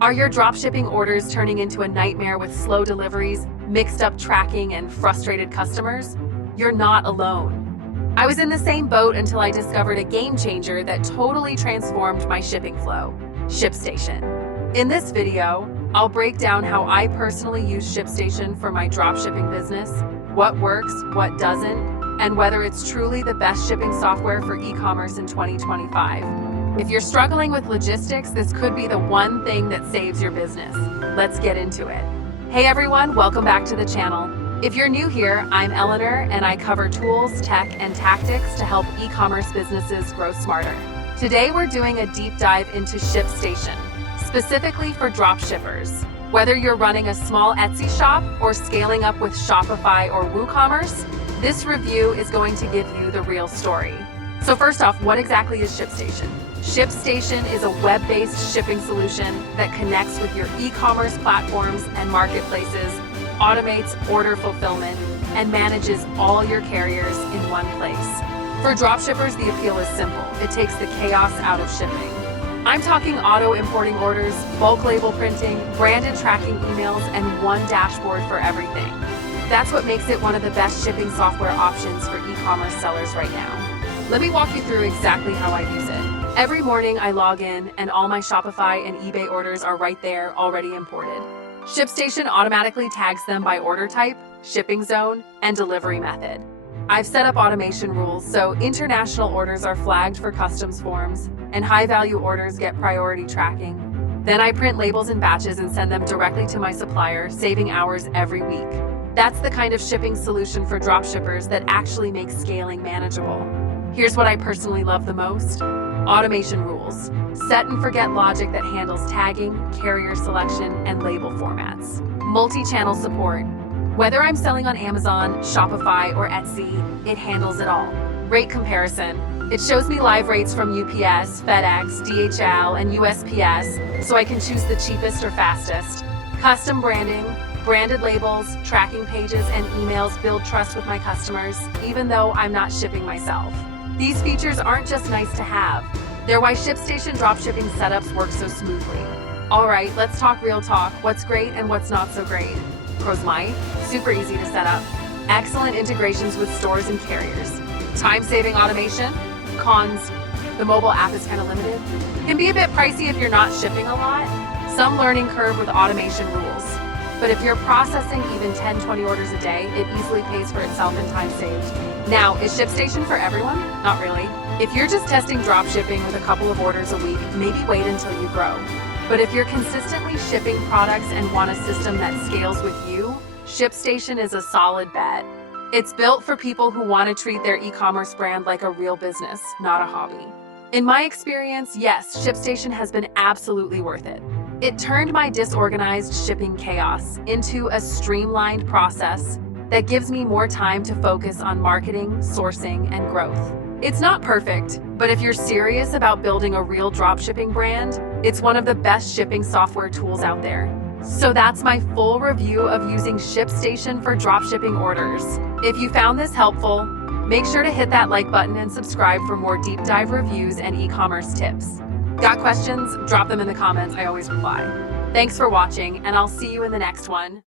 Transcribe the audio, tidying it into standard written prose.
Are your dropshipping orders turning into a nightmare with slow deliveries, mixed up tracking, and frustrated customers? You're not alone. I was in the same boat until I discovered a game changer that totally transformed my shipping flow: ShipStation. In this video, I'll break down how I personally use ShipStation for my dropshipping business, what works, what doesn't, and whether it's truly the best shipping software for e-commerce in 2025. If you're struggling with logistics, this could be the one thing that saves your business. Let's get into it. Hey everyone, welcome back to the channel. If you're new here, I'm Eleanor and I cover tools, tech, and tactics to help e-commerce businesses grow smarter. Today we're doing a deep dive into ShipStation, specifically for dropshippers. Whether you're running a small Etsy shop or scaling up with Shopify or WooCommerce, this review is going to give you the real story. So first off, what exactly is ShipStation? ShipStation is a web-based shipping solution that connects with your e-commerce platforms and marketplaces, automates order fulfillment, and manages all your carriers in one place. For dropshippers, the appeal is simple. It takes the chaos out of shipping. I'm talking auto-importing orders, bulk label printing, branded tracking emails, and one dashboard for everything. That's what makes it one of the best shipping software options for e-commerce sellers right now. Let me walk you through exactly how I use it. Every morning I log in and all my Shopify and eBay orders are right there, already imported. ShipStation automatically tags them by order type, shipping zone, and delivery method. I've set up automation rules so international orders are flagged for customs forms and high-value orders get priority tracking. Then I print labels in batches and send them directly to my supplier, saving hours every week. That's the kind of shipping solution for dropshippers that actually makes scaling manageable. Here's what I personally love the most: automation rules. Set and forget logic that handles tagging, carrier selection, and label formats. Multi-channel support. Whether I'm selling on Amazon, Shopify, or Etsy, it handles it all. Rate comparison. It shows me live rates from UPS, FedEx, DHL, and USPS, so I can choose the cheapest or fastest. Custom branding. Branded labels, tracking pages, and emails build trust with my customers, even though I'm not shipping myself. These features aren't just nice to have. They're why ShipStation dropshipping setups work so smoothly. All right, let's talk real talk. What's great and what's not so great? Pros might. Super easy to set up. Excellent integrations with stores and carriers. Time-saving automation. Cons. The mobile app is kind of limited. Can be a bit pricey if you're not shipping a lot. Some learning curve with automation rules. But if you're processing even 10-20 orders a day, it easily pays for itself in time saved. Now, is ShipStation for everyone? Not really. If you're just testing dropshipping with a couple of orders a week, maybe wait until you grow. But if you're consistently shipping products and want a system that scales with you, ShipStation is a solid bet. It's built for people who want to treat their e-commerce brand like a real business, not a hobby. In my experience, yes, ShipStation has been absolutely worth it. It turned my disorganized shipping chaos into a streamlined process that gives me more time to focus on marketing, sourcing, and growth. It's not perfect, but if you're serious about building a real dropshipping brand, it's one of the best shipping software tools out there. So that's my full review of using ShipStation for dropshipping orders. If you found this helpful, make sure to hit that like button and subscribe for more deep dive reviews and e-commerce tips. Got questions? Drop them in the comments. I always reply. Thanks for watching, and I'll see you in the next one.